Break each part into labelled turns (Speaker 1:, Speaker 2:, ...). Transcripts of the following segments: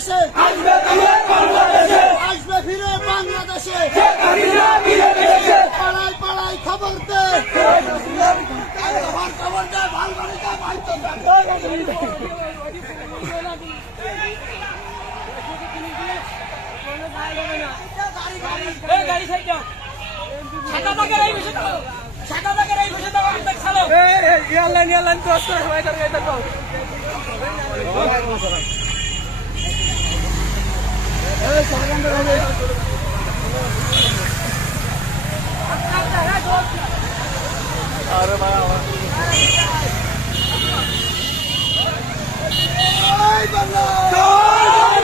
Speaker 1: বেশে
Speaker 2: আসবে ফিরে বাংলাদেশে।
Speaker 1: আসবে ফিরে বাংলাদেশে। পাড়ায় পাড়ায় খবর দে। খবর দে ভালো
Speaker 3: এই গাড়ি সাইডটা ছাতা বাগের এই বসে দাও ছাতা এই বসে দাও চালো
Speaker 2: ইয়াল্লান ইয়াল্লান তো আসতে হয় তার এটা কও
Speaker 1: জয় বাংলা জয়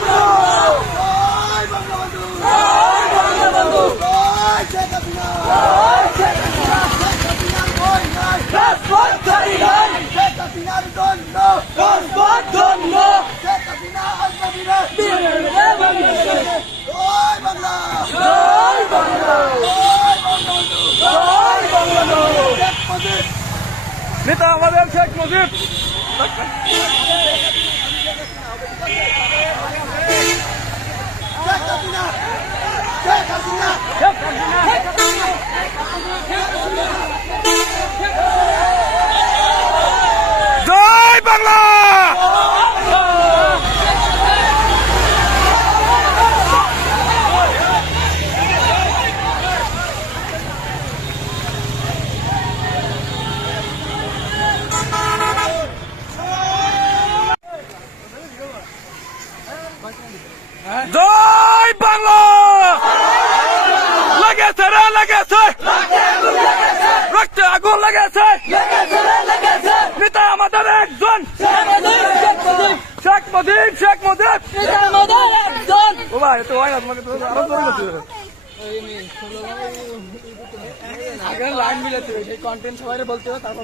Speaker 1: বঙ্গবন্ধু জয় বঙ্গবন্ধু জয় শেখ হাসিনা শেখ হাসিনার ভয় নাই
Speaker 2: রাজপথ ছাড়ি নাই
Speaker 1: শেখ হাসিনার দণ্ড
Speaker 2: রাজপথ ধন্য
Speaker 1: শেখ হাসিনা আসবে ফিরে জয় বাংলা
Speaker 2: জয় বাংলা
Speaker 1: জয় বঙ্গবন্ধু
Speaker 2: জয় বঙ্গবন্ধু
Speaker 1: শেখ মুজিব
Speaker 2: নেতা আমাদের শেখ মুজিব
Speaker 1: শেখ হাসিনা শেখ হাসিনা
Speaker 2: জয় বাংলা জয় বাংলা! লেগেছে রক্তে আগুন লেগেছে! আমাদের একজন! শেখ মুজিব শেখ লাইন বলতে তারপর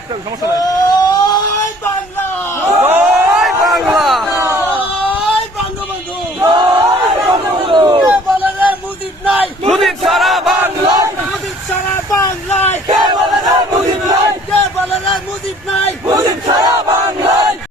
Speaker 2: একটা সমস্যা নাই